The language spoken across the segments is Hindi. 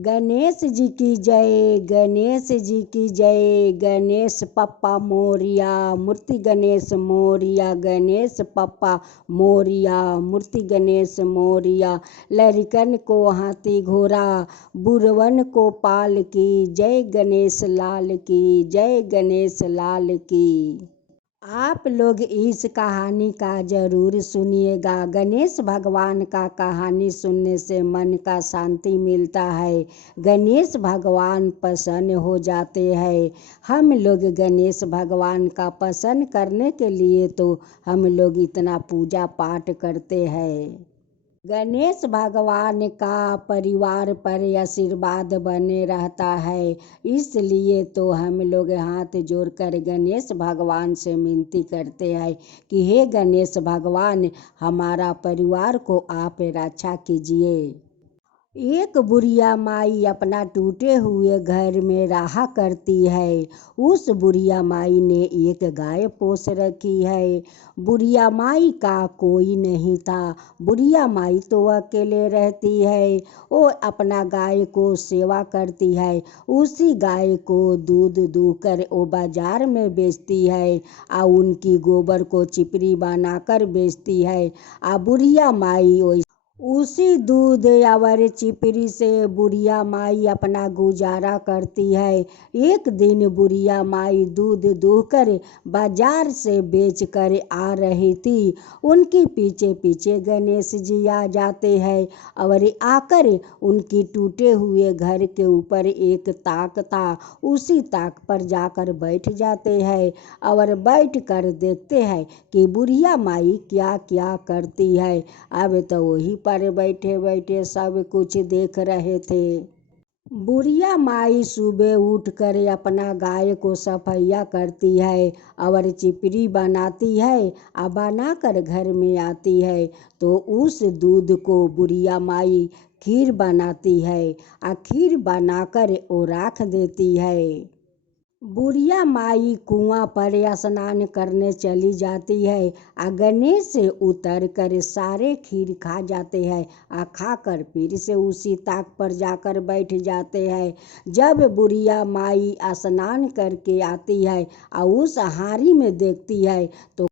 गणेश जी की जय, गणेश जी की जय। गणेश पप्पा मोरिया, मूर्ति गणेश मोरिया। गणेश पप्पा मोरिया, मूर्ति गणेश मोरिया। लड़कन को हाथी घोड़ा, बुढ़वन को पाल की। जय गणेश लाल की, जय गणेश लाल की। आप लोग इस कहानी का ज़रूर सुनिएगा। गणेश भगवान का कहानी सुनने से मन का शांति मिलता है। गणेश भगवान प्रसन्न हो जाते हैं। हम लोग गणेश भगवान का प्रसन्न करने के लिए तो हम लोग इतना पूजा पाठ करते हैं। गणेश भगवान का परिवार पर आशीर्वाद बने रहता है, इसलिए तो हम लोग हाथ जोड़कर गणेश भगवान से विनती करते हैं कि हे गणेश भगवान, हमारा परिवार को आप रक्षा कीजिए। एक बुढ़िया माई अपना टूटे हुए घर में रहा करती है। उस बुढ़िया माई ने एक गाय पोस रखी है। बुढ़िया माई का कोई नहीं था। बुढ़िया माई तो अकेले रहती है। वो अपना गाय को सेवा करती है। उसी गाय को दूध दूहकर वो बाजार में बेचती है और उनकी गोबर को चिपरी बनाकर बेचती है। बुढ़िया माई उसी दूध और चिपरी से बुढ़िया माई अपना गुजारा करती है। एक दिन बुढ़िया माई दूध दूहकर बाजार से बेचकर आ रही थी। उनके पीछे पीछे गणेश जी आ जाते हैं और आकर उनकी टूटे हुए घर के ऊपर एक ताक था, उसी ताक पर जाकर बैठ जाते हैं और बैठ कर देखते हैं कि बुढ़िया माई क्या क्या करती है। अब तो वही पर बैठे बैठे सब कुछ देख रहे थे। बुढ़िया माई सुबह उठकर अपना गाय को सफैया करती है और चिपरी बनाती है और बनाकर घर में आती है तो उस दूध को बुढ़िया माई खीर बनाती है और खीर बनाकर वो रख देती है। बुढ़िया माई कुआं पर स्नान करने चली जाती है और गणेश से उतर कर सारे खीर खा जाते हैं और खाकर फिर से उसी ताक पर जाकर बैठ जाते हैं। जब बुढ़िया माई स्नान करके आती है और उस हारी में देखती है तो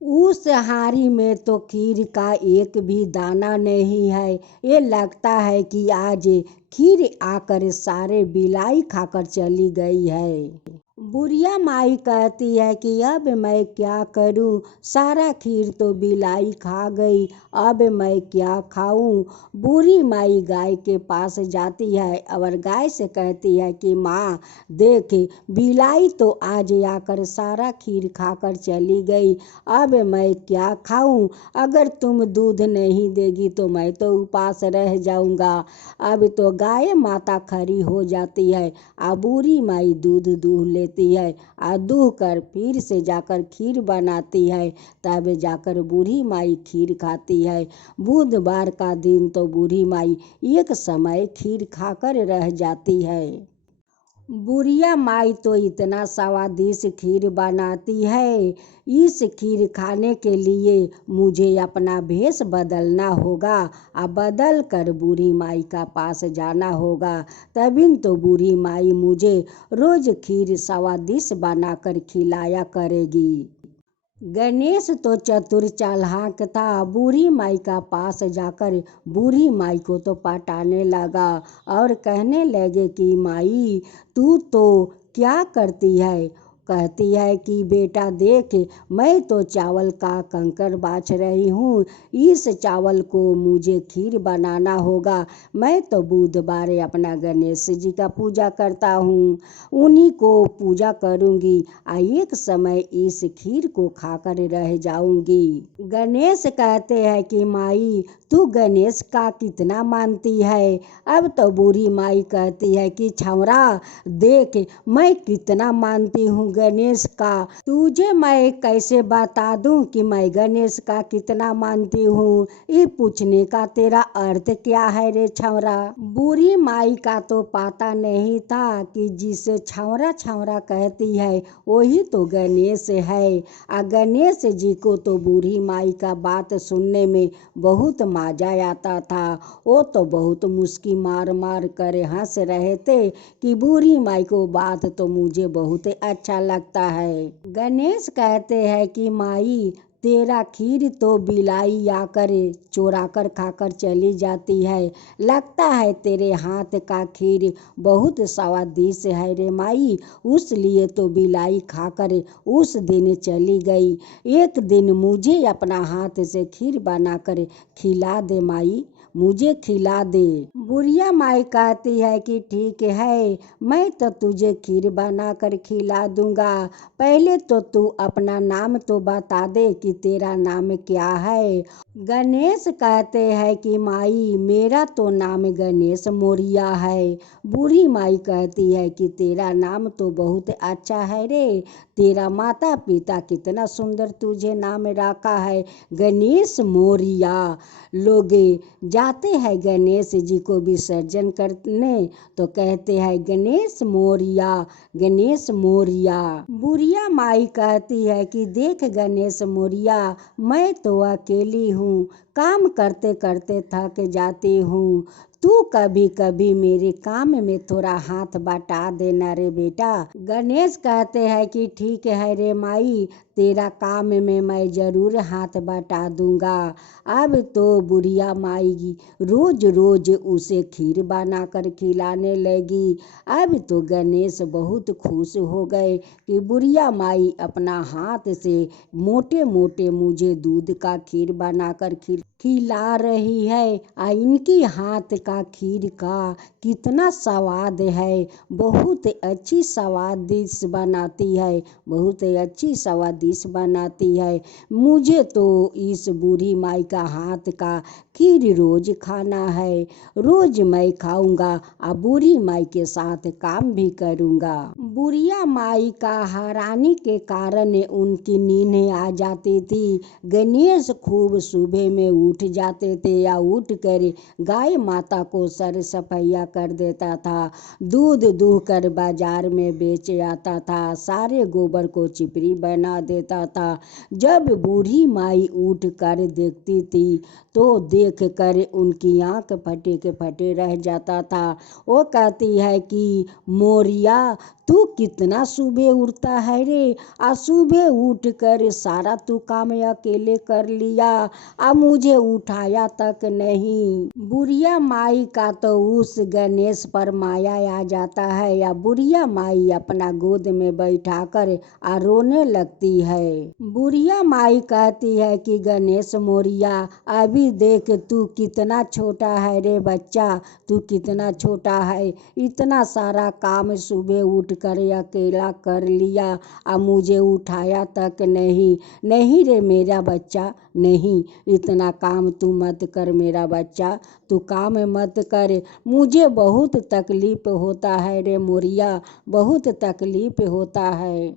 उस हारी में तो खीर का एक भी दाना नहीं है। ये लगता है कि आज खीर आकर सारे बिलाई खाकर चली गई है। बुढ़िया माई कहती है कि अब मैं क्या करूं, सारा खीर तो बिलाई खा गई, अब मैं क्या खाऊं। बूढ़ी माई गाय के पास जाती है और गाय से कहती है कि माँ देख, बिलाई तो आज आकर सारा खीर खाकर चली गई, अब मैं क्या खाऊं। अगर तुम दूध नहीं देगी तो मैं तो उपास रह जाऊंगा। अब तो गाय माता खड़ी हो जाती है और बूढ़ी माई दूध दूह लेती है और दूह कर फिर से जाकर खीर बनाती है, तब जाकर बूढ़ी माई खीर खाती है। बुधवार का दिन तो बूढ़ी माई एक समय खीर खाकर रह जाती है। बुढ़िया माई तो इतना स्वादिष्ट खीर बनाती है, इस खीर खाने के लिए मुझे अपना भेष बदलना होगा और बदल कर बूढ़ी माई का पास जाना होगा, तभी तो बूढ़ी माई मुझे रोज खीर स्वादिष्ट बनाकर खिलाया करेगी। गणेश तो चतुर चालाक था। बूढ़ी माई का पास जाकर बूढ़ी माई को तो पटाने लगा और कहने लगे कि माई तू तो क्या करती है। कहती है कि बेटा देख, मैं तो चावल का कंकड़ बाछ रही हूँ, इस चावल को मुझे खीर बनाना होगा। मैं तो बुधवार अपना गणेश जी का पूजा करता हूँ, उन्हीं को पूजा करूँगी और एक समय इस खीर को खाकर रह जाऊँगी। गणेश कहते हैं कि माई तू गणेश का कितना मानती है। अब तो बूढ़ी माई कहती है कि छौरा देख, मैं कितना मानती हूँ गणेश का। तुझे मैं कैसे बता दूं कि मैं गणेश का कितना मानती हूँ। ये पूछने का तेरा अर्थ क्या है रे छौरा। बूढ़ी माई का तो पता नहीं था कि जिसे छौरा छौरा कहती है वही तो गणेश है। गणेश जी को तो बूढ़ी माई का बात सुनने में बहुत मजा आता था। वो तो बहुत मुस्की मार मार कर हंस रहे थे कि बूढ़ी माई को बात तो मुझे बहुत अच्छा लगता है। गणेश कहते हैं कि माई तेरा खीर तो बिलाई आकर चोरा कर खाकर चली जाती है। लगता है तेरे हाथ का खीर बहुत स्वादिष्ट है रे माई, उसलिए तो बिलाई खाकर उस दिन चली गई। एक दिन मुझे अपना हाथ से खीर बनाकर खिला दे माई, मुझे खिला दे। बुढ़िया माई कहती है कि ठीक है, मैं तो तुझे खीर बनाकर खिला दूंगा। पहले तो तू अपना नाम तो बता दे कि तेरा नाम क्या है। गणेश कहते हैं कि माई मेरा तो नाम गणेश मौर्य है। बूढ़ी माई कहती है कि तेरा नाम तो बहुत अच्छा है रे, तेरा माता पिता कितना सुंदर तुझे नाम रखा है, गणेश मौर्य। लोग जाते हैं गणेश जी को विसर्जन करने तो कहते हैं गणेश मौर्य, गणेश मौर्य। बुढ़िया माई कहती है कि देख गणेश मौर्य, मैं तो अकेली हूँ, काम करते करते थक जाती हूँ। तू कभी कभी मेरे काम में थोड़ा हाथ बटा देना रे बेटा। गणेश कहते हैं कि ठीक है रे माई, तेरा काम में मैं जरूर हाथ बटा दूंगा। अब तो बुढ़िया माई रोज रोज उसे खीर बनाकर खिलाने लगी। अब तो गणेश बहुत खुश हो गए कि बुढ़िया माई अपना हाथ से मोटे मोटे मुझे दूध का खीर बनाकर खिला रही है। इनकी हाथ का खीर का कितना स्वाद है, बहुत अच्छी स्वादिष्ट बनाती है, बहुत अच्छी स्वादिष्ट बनाती है। मुझे तो इस बूढ़ी माई का हाथ का खीर रोज खाना है, रोज मैं खाऊंगा और बूढ़ी माई के साथ काम भी करूंगा। बुढ़िया माई का हैरानी के कारण उनकी नींद आ जाती थी। गणेश खूब सुबह में उठ जाते थे या उठ कर गाय माता को सर सफैया कर देता था, दूध दूह कर बाजार में बेच आता था, सारे गोबर को चिपरी बना देता था। जब बूढ़ी माई उठ कर देखती थी तो देख कर उनकी आंख फटे के फटे रह जाता था। वो कहती है कि मौर्या तू कितना सुबह उठता है रे, सुबह उठ कर सारा तू काम अकेले कर लिया, मुझे उठाया तक नहीं। बुढ़िया माई का तो उस गणेश पर माया आ जाता है या बुढ़िया माई अपना गोद में बैठाकर रोने लगती है। बुढ़िया माई कहती है कि गणेश मौर्य अभी देख तू कितना छोटा है रे बच्चा, तू कितना छोटा है, इतना सारा काम सुबह उठ कर अकेला कर लिया, मुझे उठाया तक नहीं। नहीं रे मेरा बच्चा, नहीं, इतना काम तू मत कर मेरा बच्चा, तू काम मत कर, मुझे बहुत तकलीफ होता है रे मौर्य, बहुत तकलीफ होता है।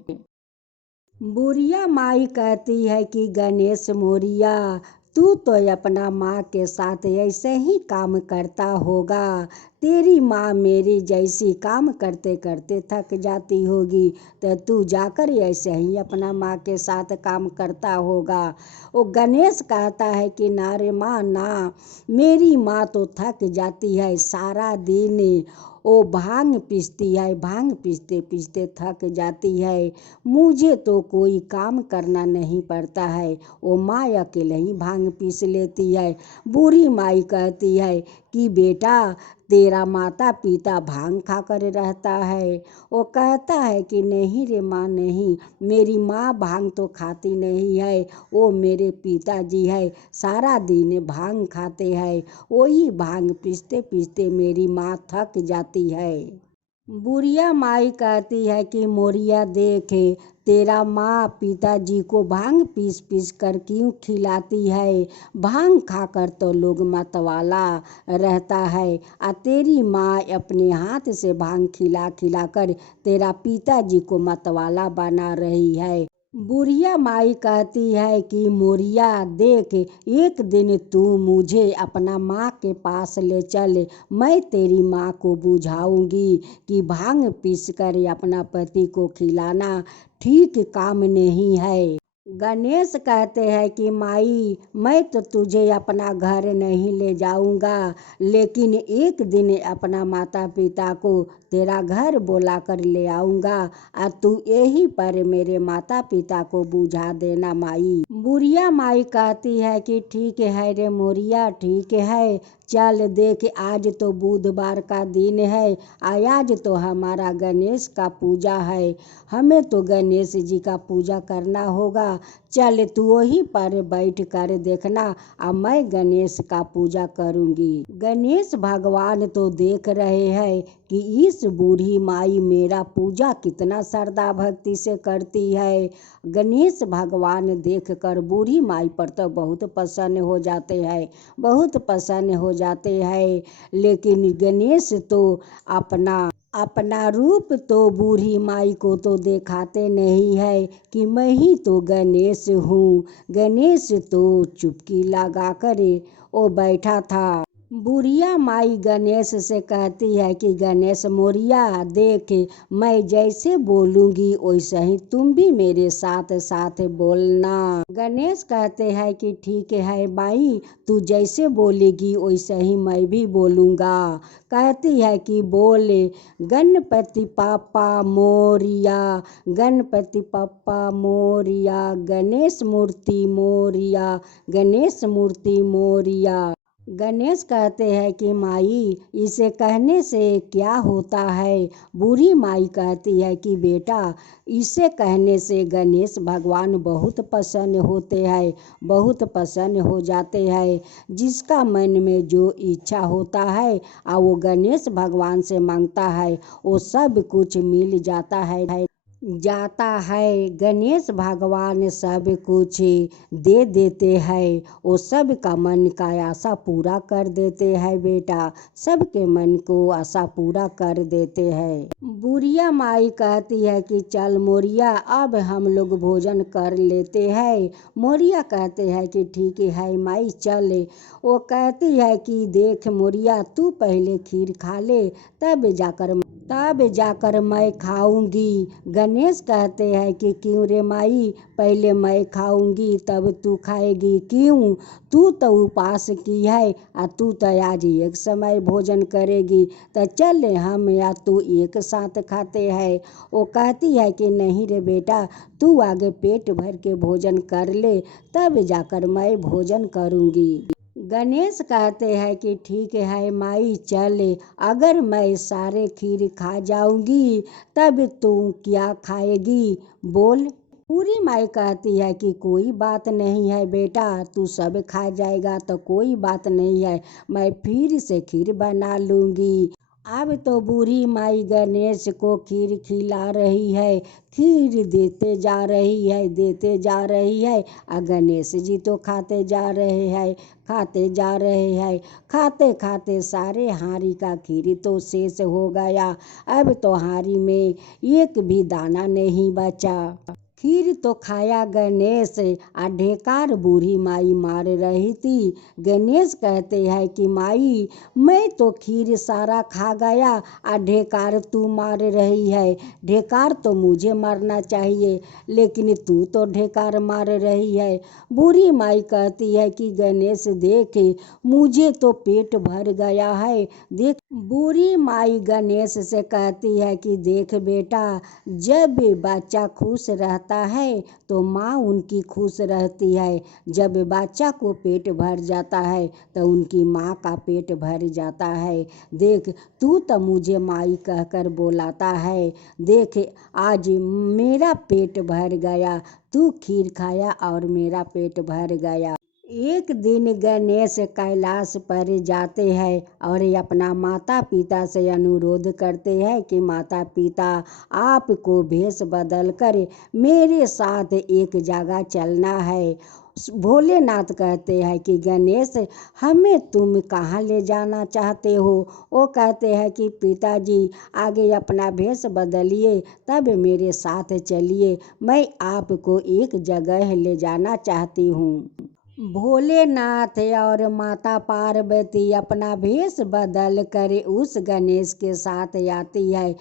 बुढ़िया माई कहती है कि गणेश मौर्य तू तो अपना माँ के साथ ऐसे ही काम करता होगा, तेरी माँ मेरी जैसी काम करते करते थक जाती होगी तो तू जाकर ऐसे ही अपना माँ के साथ काम करता होगा। वो गणेश कहता है कि ना रे माँ ना, मेरी माँ तो थक जाती है, सारा दिन वो भांग पीसती है, भांग पीसते पीसते थक जाती है, मुझे तो कोई काम करना नहीं पड़ता है, वो माँ अकेले ही भांग पीस लेती है। बूढ़ी माई कहती है कि बेटा तेरा माता पिता भांग खाकर रहता है। वो कहता है कि नहीं रे माँ नहीं, मेरी माँ भांग तो खाती नहीं है, वो मेरे पिताजी है, सारा दिन भांग खाते हैं, वही भांग पीसते पीसते मेरी माँ थक जाती है। बुढ़िया माई कहती है कि मौर्य देखे तेरा माँ पिताजी को भांग पीस पीस कर क्यों खिलाती है? भांग खाकर तो लोग मतवाला रहता है। तेरी माँ अपने हाथ से भांग खिला खिला कर तेरा पिताजी को मतवाला बना रही है। बुढ़िया माई कहती है कि मोरिया देख, एक दिन तू मुझे अपना माँ के पास ले चल, मैं तेरी माँ को बुझाऊंगी कि भांग पीस कर अपना पति को खिलाना ठीक काम नहीं है। गणेश कहते हैं कि माई, मैं तो तुझे अपना घर नहीं ले जाऊंगा, लेकिन एक दिन अपना माता पिता को तेरा घर बुला कर ले आऊंगा और तू यही पर मेरे माता पिता को बुझा देना माई। बुढ़िया माई कहती है कि ठीक है रे मोरिया, ठीक है, चल देख, आज तो बुधवार का दिन है, आज तो हमारा गणेश का पूजा है, हमें तो गणेश जी का पूजा करना होगा। चल तू वहीं पर बैठ कर देखना, अब मैं गणेश का पूजा करूंगी। गणेश भगवान तो देख रहे हैं कि इस बूढ़ी माई मेरा पूजा कितना श्रद्धा भक्ति से करती है। गणेश भगवान देखकर बूढ़ी माई पर तो बहुत प्रसन्न हो जाते हैं, बहुत प्रसन्न हो जाते हैं। लेकिन गणेश तो अपना रूप तो बूढ़ी माई को तो दिखाते नहीं है कि मैं ही तो गणेश हूँ। गणेश तो चुपकी लगा कर वो बैठा था। बुढ़िया माई गणेश से कहती है कि गणेश मोरिया देख, मैं जैसे बोलूँगी वैसे ही तुम भी मेरे साथ साथ बोलना। गणेश कहते हैं कि ठीक है माई, तू जैसे बोलेगी वैसे ही मैं भी बोलूँगा। कहती है कि बोले, गणपति पापा मोरिया, गणपति पापा मोरिया, गणेश मूर्ति मोरिया, गणेश मूर्ति मोरिया। गणेश कहते हैं कि माई, इसे कहने से क्या होता है? बूढ़ी माई कहती है कि बेटा, इसे कहने से गणेश भगवान बहुत प्रसन्न होते हैं, बहुत प्रसन्न हो जाते हैं। जिसका मन में जो इच्छा होता है वो गणेश भगवान से मांगता है, वो सब कुछ मिल जाता है। गणेश भगवान सब कुछ दे देते हैं, वो सब का मन का आशा पूरा कर देते हैं बेटा, सबके मन को आशा पूरा कर देते हैं। बुढ़िया माई कहती है कि चल मोरिया, अब हम लोग भोजन कर लेते हैं। मोरिया कहते हैं कि ठीक है माई चल। वो कहती है कि देख मोरिया, तू पहले खीर खा ले, तब जाकर मैं खाऊंगी। गणेश कहते हैं कि क्यों रे माई, पहले मैं खाऊंगी तब तू खाएगी, क्यों? तू तो उपवास की है और तू तो आज एक समय भोजन करेगी, तो चल हम या तू एक साथ खाते हैं। वो कहती है कि नहीं रे बेटा, तू आगे पेट भर के भोजन कर ले, तब जाकर मैं भोजन करूंगी। गणेश कहते हैं कि ठीक है माई चल, अगर मैं सारे खीर खा जाऊंगी तब तू क्या खाएगी बोल? पूरी माई कहती है कि कोई बात नहीं है बेटा, तू सब खा जाएगा तो कोई बात नहीं है, मैं फिर से खीर बना लूँगी। अब तो बूढ़ी माई गणेश को खीर खिला रही है, खीर देते जा रही है और गणेश जी तो खाते जा रहे हैं, खाते खाते सारे हारी का खीर तो शेष हो गया। अब तो हारी में एक भी दाना नहीं बचा। खीर तो खाया गणेश, ढेकार बूढ़ी माई मार रही थी। गणेश कहते हैं कि माई, मैं तो खीर सारा खा गया ढेकार तू मार रही है। ढेकार तो मुझे मारना चाहिए, लेकिन तू तो ढेकार मार रही है। बूढ़ी माई कहती है कि गणेश देख, मुझे तो पेट भर गया है, देख। बूढ़ी माई गणेश से कहती है कि देख बेटा, जब बच्चा खुश रहता है तो माँ उनकी खुश रहती है, जब बच्चा को पेट भर जाता है तो उनकी माँ का पेट भर जाता है। देख, तू तो मुझे माई कहकर बुलाता है, देख आज मेरा पेट भर गया, तू खीर खाया और मेरा पेट भर गया। एक दिन गणेश कैलाश पर जाते हैं और अपना माता पिता से अनुरोध करते हैं कि माता पिता, आपको भेष बदल कर मेरे साथ एक जगह चलना है। भोलेनाथ कहते हैं कि गणेश, हमें तुम कहाँ ले जाना चाहते हो? वो कहते हैं कि पिताजी, आगे अपना भेष बदलिए, तब मेरे साथ चलिए, मैं आपको एक जगह ले जाना चाहती हूँ। भोलेनाथ और माता पार्वती अपना भेष बदल कर उस गणेश के साथ आती है।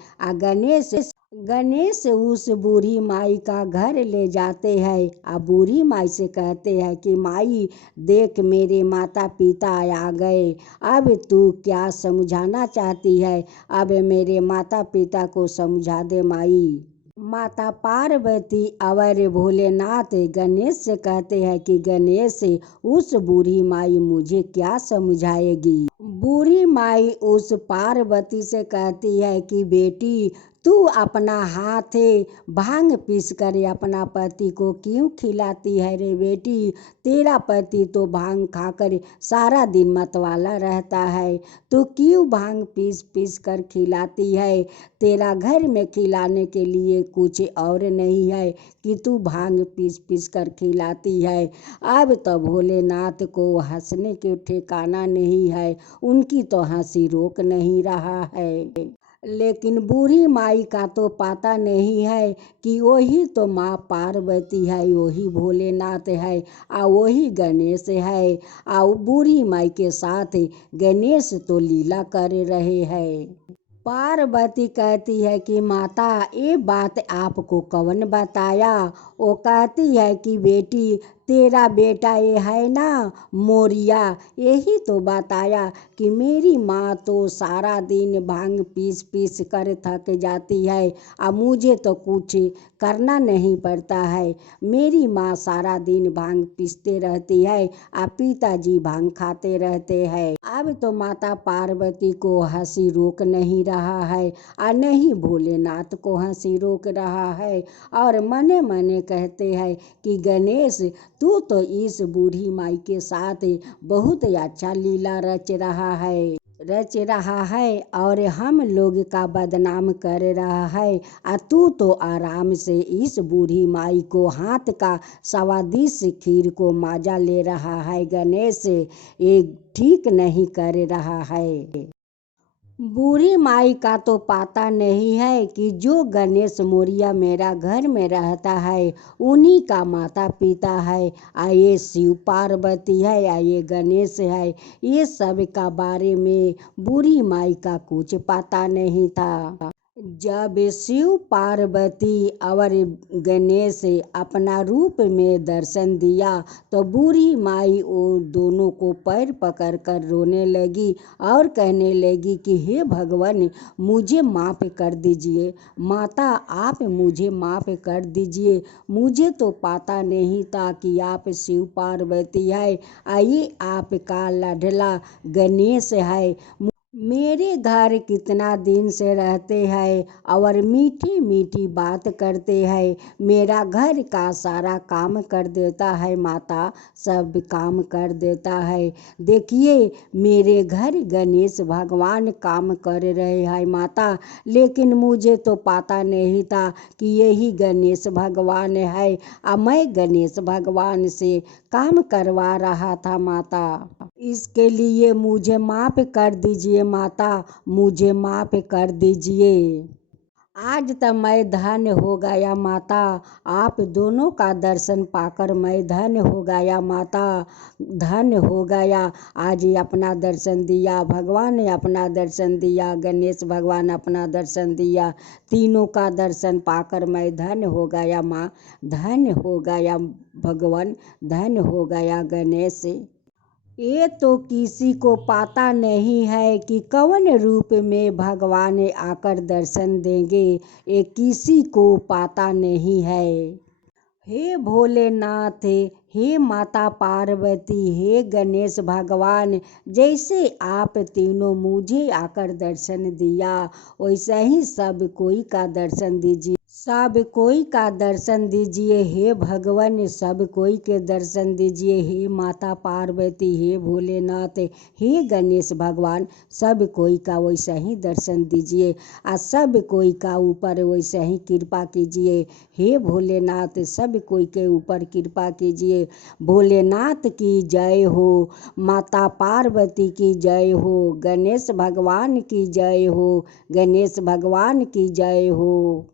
गणेश उस बूढ़ी माई का घर ले जाते हैं। आ बूढ़ी माई से कहते हैं कि माई देख, मेरे माता पिता आ गए, अब तू क्या समझाना चाहती है? अब मेरे माता पिता को समझा दे माई। माता पार्वती और भोलेनाथ गणेश से कहते हैं कि गणेश, उस बूढ़ी माई मुझे क्या समझाएगी? बूढ़ी माई उस पार्वती से कहती है कि बेटी, तू अपना हाथ भांग पीस कर अपना पति को क्यों खिलाती है रे बेटी? तेरा पति तो भांग खाकर सारा दिन मतवाला रहता है, तू क्यों भांग पीस पीस कर खिलाती है? तेरा घर में खिलाने के लिए कुछ और नहीं है कि तू भांग पीस पीस कर खिलाती है। अब तो भोलेनाथ को हंसने के ठिकाना नहीं है, उनकी तो हंसी रोक नहीं रहा है। लेकिन बूढ़ी माई का तो पता नहीं है कि वही तो माँ पार्वती है, वही भोलेनाथ है, वही गणेश है। बूढ़ी माई के साथ गणेश तो लीला कर रहे हैं। पार्वती कहती है कि माता, ये बात आपको कौन बताया? वो कहती है कि बेटी, तेरा बेटा ये है ना मोरिया, यही तो बताया कि मेरी माँ तो सारा दिन भांग पीस पीस कर थक जाती है, अब मुझे तो कुछ करना नहीं पड़ता है। मेरी माँ सारा दिन भांग पीसते रहती है, पिताजी भांग खाते रहते हैं। अब तो माता पार्वती को हंसी रोक नहीं रहा है, और नहीं भोलेनाथ को हंसी रोक रहा है, और मने मने कहते हैं कि गणेश, तू तो इस बूढ़ी माई के साथ बहुत अच्छा लीला रच रहा है और हम लोग का बदनाम कर रहा है। तू तो आराम से इस बूढ़ी माई को हाथ का स्वादिष्ट खीर को मजा ले रहा है। गणेश, ये ठीक नहीं कर रहा है। बूढ़ी माई का तो पता नहीं है कि जो गणेश मोरिया मेरा घर में रहता है उन्हीं का माता पिता है, ये शिव पार्वती है, ये गणेश है। ये सब का बारे में बूढ़ी माई का कुछ पता नहीं था। जब शिव पार्वती और गणेश अपना रूप में दर्शन दिया तो बूढ़ी माई वो दोनों को पैर पकड़ कर रोने लगी और कहने लगी कि हे भगवान, मुझे माफ़ कर दीजिए। माता, आप मुझे माफ़ कर दीजिए, मुझे तो पता नहीं था कि आप शिव पार्वती है, आइए आपका लाडला गणेश है। मेरे घर कितना दिन से रहते हैं और मीठी मीठी बात करते हैं, मेरा घर का सारा काम कर देता है माता, सब काम कर देता है। देखिए, मेरे घर गणेश भगवान काम कर रहे हैं माता, लेकिन मुझे तो पता नहीं था कि यही गणेश भगवान है, और मैं गणेश भगवान से काम करवा रहा था माता। इसके लिए मुझे माफ़ कर दीजिए माता, मुझे माफ़ कर दीजिए। आज तो मैं धन्य हो गया माता, आप दोनों का दर्शन पाकर मैं धन्य हो गया माता, धन्य हो गया। आज ही अपना दर्शन दिया, भगवान ने अपना दर्शन दिया, गणेश भगवान अपना दर्शन दिया, तीनों का दर्शन पाकर मैं धन्य हो गया माँ, धन्य हो गया भगवान, धन्य हो गया गणेश। ये तो किसी को पता नहीं है कि कौन रूप में भगवान आकर दर्शन देंगे, ये किसी को पता नहीं है। हे भोलेनाथ, हे माता पार्वती, हे गणेश भगवान, जैसे आप तीनों मुझे आकर दर्शन दिया वैसे ही सब कोई का दर्शन दीजिए। सब कोई का दर्शन दीजिए हे भगवान, सब कोई के दर्शन दीजिए हे माता पार्वती, हे भोलेनाथ, हे गणेश भगवान। सब कोई का वैसे ही दर्शन दीजिए और सब कोई का ऊपर वैसे ही कृपा कीजिए हे भोलेनाथ। सब कोई के ऊपर कृपा कीजिए। भोलेनाथ की जय हो, माता पार्वती की जय हो, गणेश भगवान की जय हो, गणेश भगवान की जय हो।